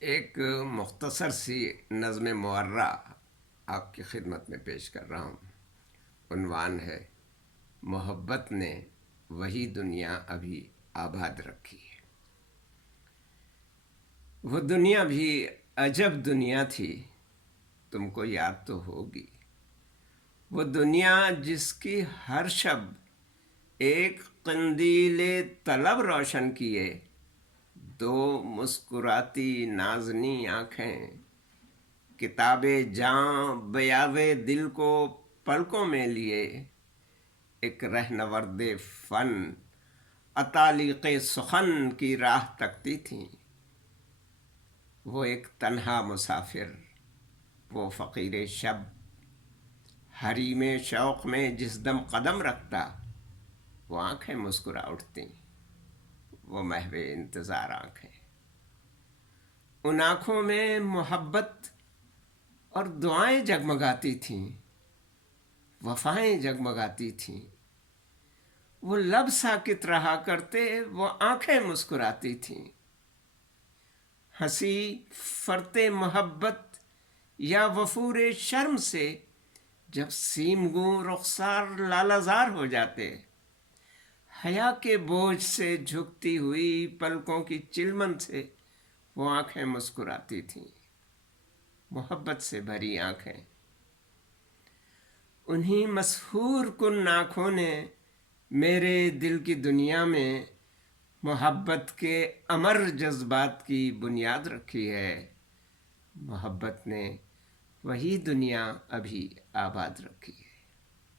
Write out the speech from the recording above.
ایک مختصر سی نظم معرہ آپ کی خدمت میں پیش کر رہا ہوں۔ عنوان ہے محبت نے وہی دنیا ابھی آباد رکھی ہے۔ وہ دنیا بھی عجب دنیا تھی، تم کو یاد تو ہوگی۔ وہ دنیا جس کی ہر شب ایک قندیل طلب روشن کیے، دو مسکراتی نازنی آنکھیں، کتاب جاں بیاض دل کو پلکوں میں لیے، ایک رہنورد فن اتالیق سخن کی راہ تکتی تھیں۔ وہ ایک تنہا مسافر، وہ فقیر شب، حریم شوق میں جس دم قدم رکھتا، وہ آنکھیں مسکرا اٹھتیں، وہ محو انتظار آنکھیں۔ ان آنکھوں میں محبت اور دعائیں جگمگاتی تھیں، وفائیں جگمگاتی تھیں۔ وہ لب ساکت رہا کرتے، وہ آنکھیں مسکراتی تھیں۔ ہنسی فرط محبت یا وفور شرم سے جب سیم گوں رخسار لالہ زار ہو جاتے، حیا کے بوجھ سے جھکتی ہوئی پلکوں کی چلمن سے وہ آنکھیں مسکراتی تھیں، محبت سے بھری آنکھیں۔ انہی مسحور کن آنکھوں نے میرے دل کی دنیا میں محبت کے امر جذبات کی بنیاد رکھی ہے۔ محبت نے وہی دنیا ابھی آباد رکھی۔